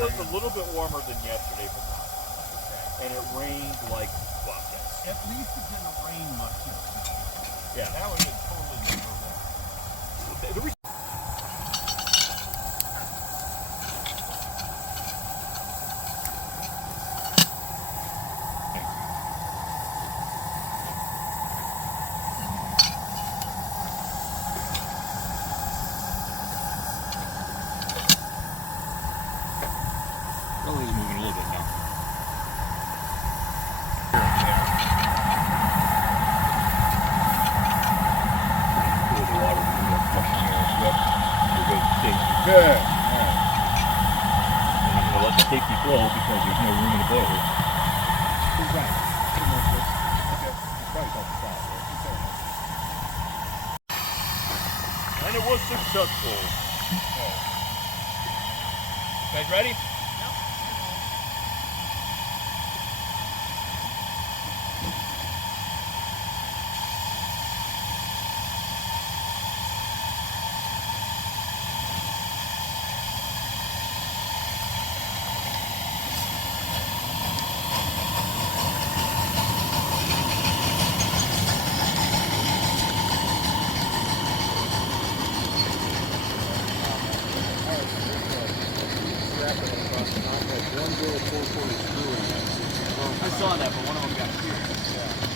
was a little bit warmer than yesterday, but not much. Okay. And it rained like buckets. At least it didn't rain much yesterday. Yeah. That would have been totally miserable. The reason Moving a little bit now. cool the water flushing here. Yep. We're good. Safety. Good. And I'm gonna let the safety flow because there's no room in the boiler. Who's that? Okay. It's right off the side. And it was successful. Oh. You guys ready? I saw that, but one of them got here. Yeah.